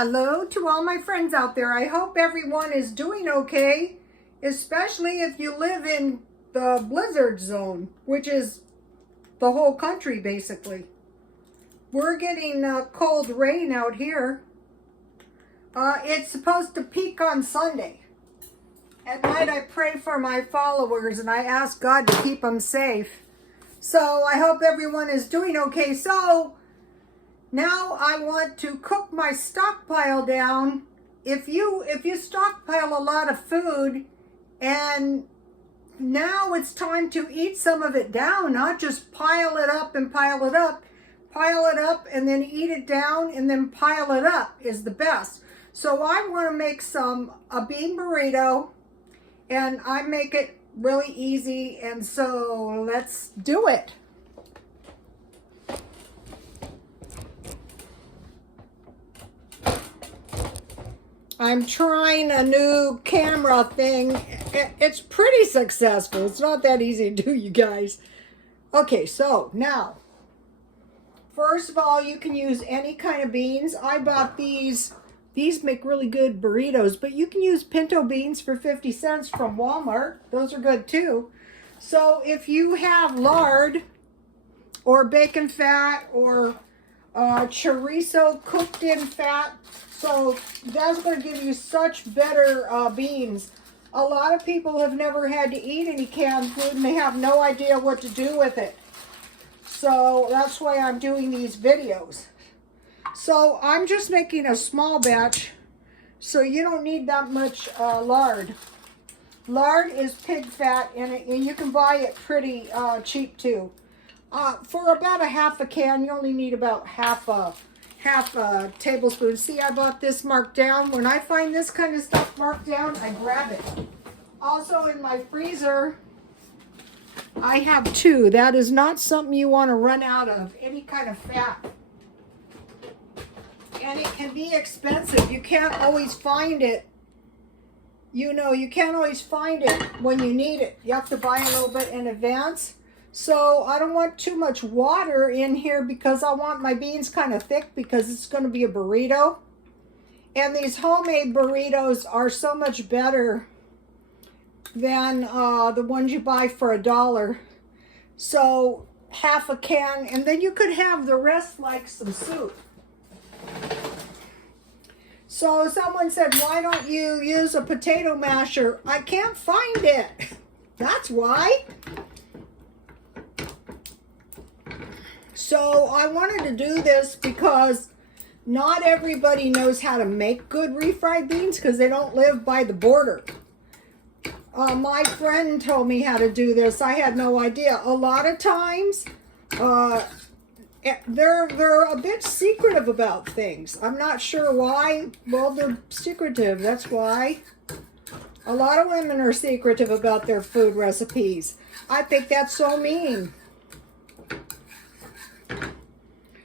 Hello to all my friends out there. I hope everyone is doing okay, especially if you live in the blizzard zone, which is the whole country basically. We're getting cold rain out here. It's supposed to peak on Sunday. At night I pray for my followers and I ask God to keep them safe. So I hope everyone is doing okay. So now I want to cook my stockpile down. If you stockpile a lot of food and now it's time to eat some of it down, not just pile it up and pile it up. Pile it up and then eat it down and then pile it up is the best. So I want to make a bean burrito and I make it really easy, and so let's do it. I'm trying a new camera thing. It's pretty successful. It's not that easy to do, you guys. Okay, so now, first of all, you can use any kind of beans. I bought these. These make really good burritos, but you can use pinto beans for 50 cents from Walmart. Those are good too. So if you have lard or bacon fat or chorizo cooked in fat, so that's going to give you such better beans. A lot of people have never had to eat any canned food and they have no idea what to do with it. So that's why I'm doing these videos. So I'm just making a small batch, so you don't need that much lard. Lard is pig fat, and you can buy it pretty cheap too. For about a half a can, you only need about half a tablespoon. See, I bought this marked down. When I find this kind of stuff marked down, I grab it. Also in my freezer, I have two. That is not something you want to run out of, any kind of fat. And it can be expensive. You can't always find it. You know, you can't always find it when you need it. You have to buy a little bit in advance. So I don't want too much water in here because I want my beans kind of thick because it's going to be a burrito. And these homemade burritos are so much better than the ones you buy for $1. So half a can, and then you could have the rest like some soup. So someone said, why don't you use a potato masher? I can't find it. That's why. So I wanted to do this because not everybody knows how to make good refried beans because they don't live by the border. My friend told me how to do this. I had no idea. A lot of times, they're a bit secretive about things. I'm not sure why. Well, they're secretive, that's why. A lot of women are secretive about their food recipes. I think that's so mean.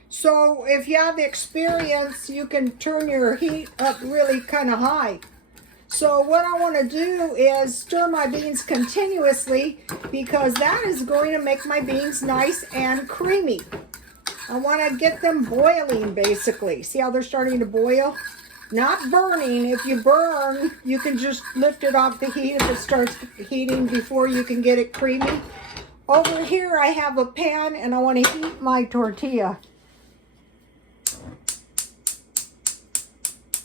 So if you have the experience, you can turn your heat up really kind of high. So what I want to do is stir my beans continuously because that is going to make my beans nice and creamy. I want to get them boiling, basically. See how they're starting to boil? Not burning. If you burn, you can just lift it off the heat if it starts heating before you can get it creamy. Over here, I have a pan, and I want to heat my tortilla.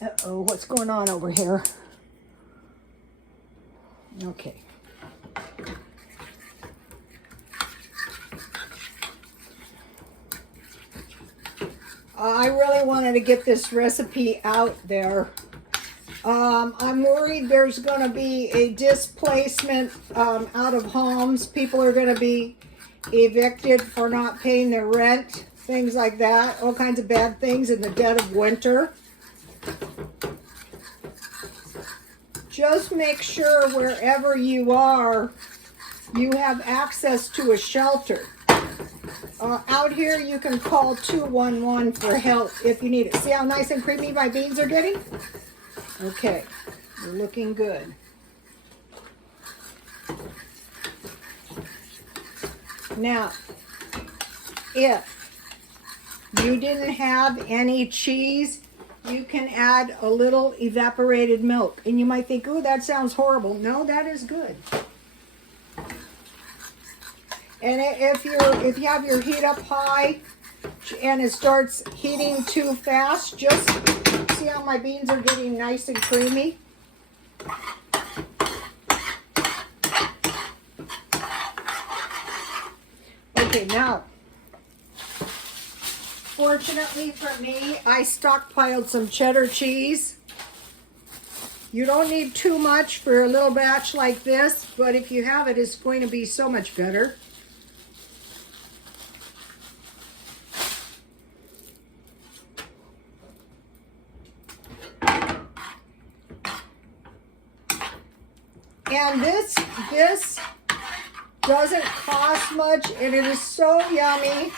Uh-oh, what's going on over here? Okay. I really wanted to get this recipe out there. I'm worried there's going to be a displacement out of homes. People are going to be evicted for not paying their rent, things like that. All kinds of bad things in the dead of winter. Just make sure wherever you are, you have access to a shelter. Out here, you can call 211 for help if you need it. See how nice and creamy my beans are getting? Okay, they're looking good. Now, if you didn't have any cheese you can add a little evaporated milk. And you might think, oh, that sounds horrible. No, that is good. And if you have your heat up high and it starts heating too fast, just see how my beans are getting nice and creamy. Okay, now, fortunately for me, I stockpiled some cheddar cheese. You don't need too much for a little batch like this, but if you have it, it's going to be so much better. And this doesn't cost much, and it is so yummy.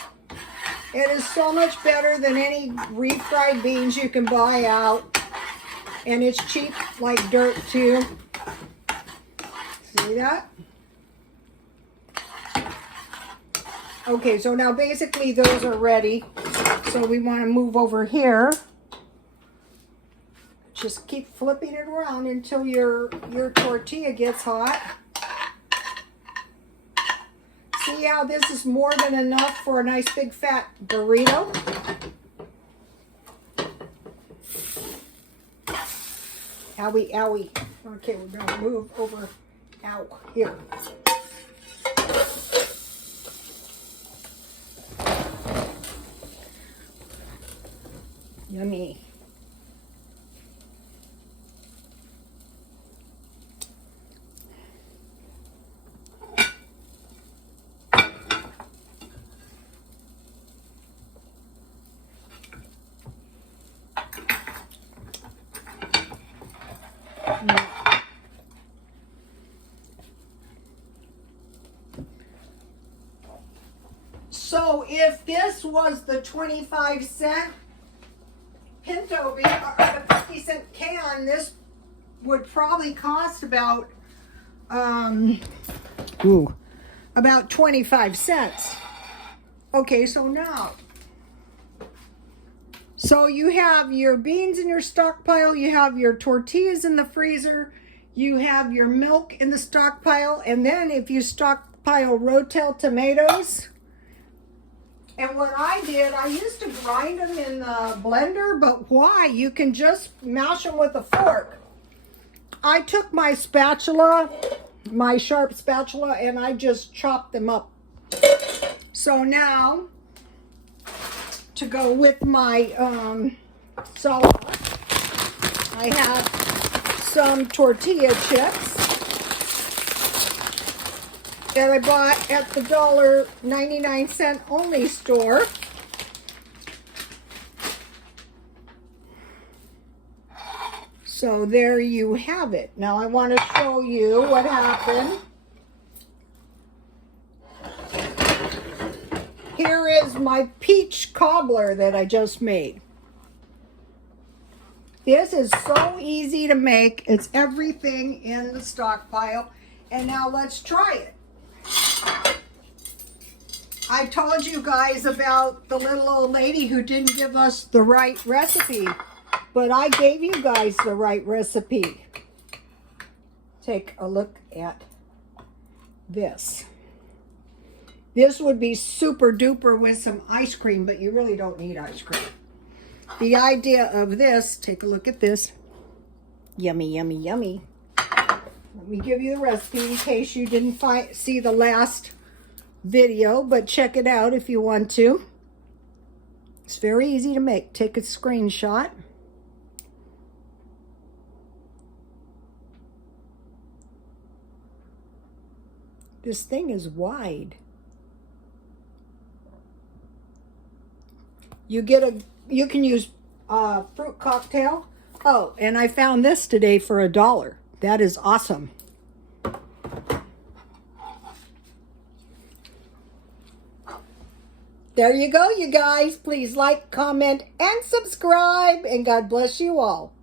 It is so much better than any refried beans you can buy out. And it's cheap like dirt too. See that? Okay, so now basically those are ready. So we want to move over here. Just keep flipping it around until your tortilla gets hot. See how this is more than enough for a nice big fat burrito? Owie, owie. Okay, we're going to move over. Ow, here. Yummy. So if this was the 25-cent Pinto bean or the 50-cent can, this would probably cost about 25 cents. Okay, so now, so you have your beans in your stockpile, you have your tortillas in the freezer, you have your milk in the stockpile, and then if you stockpile Rotel tomatoes, and what I did, I used to grind them in the blender, but why? You can just mash them with a fork. I took my spatula, my sharp spatula, and I just chopped them up. So now, to go with my salsa, I have some tortilla chips that I bought at the $1.99 only store. So there you have it. Now I want to show you what happened. Here is my peach cobbler that I just made. This is so easy to make. It's everything in the stockpile. And now let's try it. I told you guys about the little old lady who didn't give us the right recipe, but I gave you guys the right recipe. Take a look at this. This would be super duper with some ice cream, but you really don't need ice cream. The idea of this, take a look at this. Yummy, yummy, yummy. Let me give you the recipe in case you didn't see the last video, but check it out if you want to. It's very easy to make. Take a screenshot. This thing is wide. You can use fruit cocktail. Oh, and I found this today for $1. That is awesome. There you go, you guys. Please like, comment, and subscribe. And God bless you all.